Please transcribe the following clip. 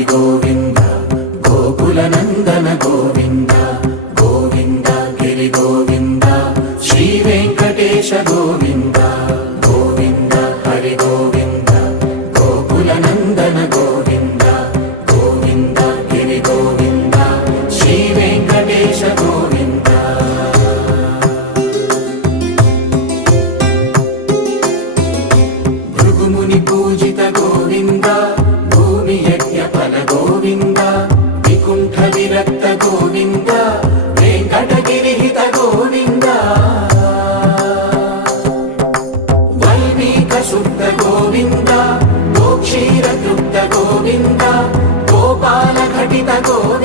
హరి గోవింద గోకుల నందన గోవింద గోవింద గిరి గోవింద శ్రీ వెంకటేశ గోవింద గోవింద హరి గోవింద గోకుల నందన గోవింద గోవింద గిరి గోవింద శ్రీ వెంకటేశ గోవింద భృగుముని పూజిత గోవింద భూమి యజ్ఞ ఫల గోవింద వికుంఠ విరక్త గోవింద వెంకటగిరిహిత గోవింద వల్మీక శుద్ధ గోవింద గోక్షీర తృప్త గోవింద గోపాల ఘటిత గోవింద